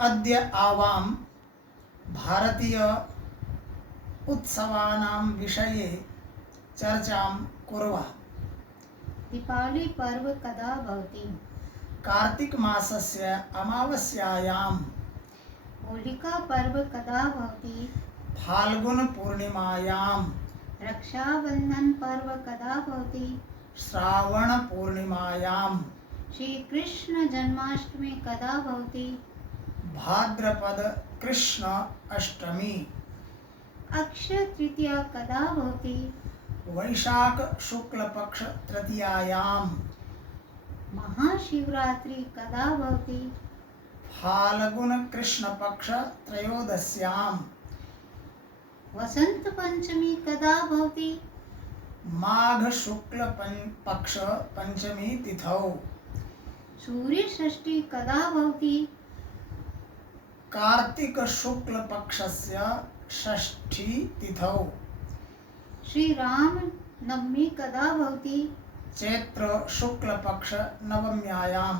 अद्य आवां भारतीय उत्सवानां विषये चर्चां कुर्वः। दीपावली पर्व कदा भवति? कार्तिक मासस्य अमावास्यायां होलिका पर्व कदा भवति? फाल्गुन पूर्णिमायां रक्षाबंधन पर्व कदा भवति? श्रावण पूर्णिमायां श्री कृष्ण जन्माष्टमी कदा भवति? भाद्रपद कृष्ण अष्टमी अक्षय तृतीया कदा भवति? वैशाख शुक्ल पक्ष तृतीयायां महाशिवरात्रि कदा भवति? फाल्गुन कृष्ण पक्ष त्रयोदश्यां वसंत पंचमी कदा भवति? माघ शुक्ल पक्ष पंचमी तिथौ सूर्य षष्ठी कदा भवति? कार्तिक शुक्ल पक्षस्य षष्ठी तिथौ श्री राम नवमी कदा भवति? चैत्र शुक्ल पक्ष नवम्यायां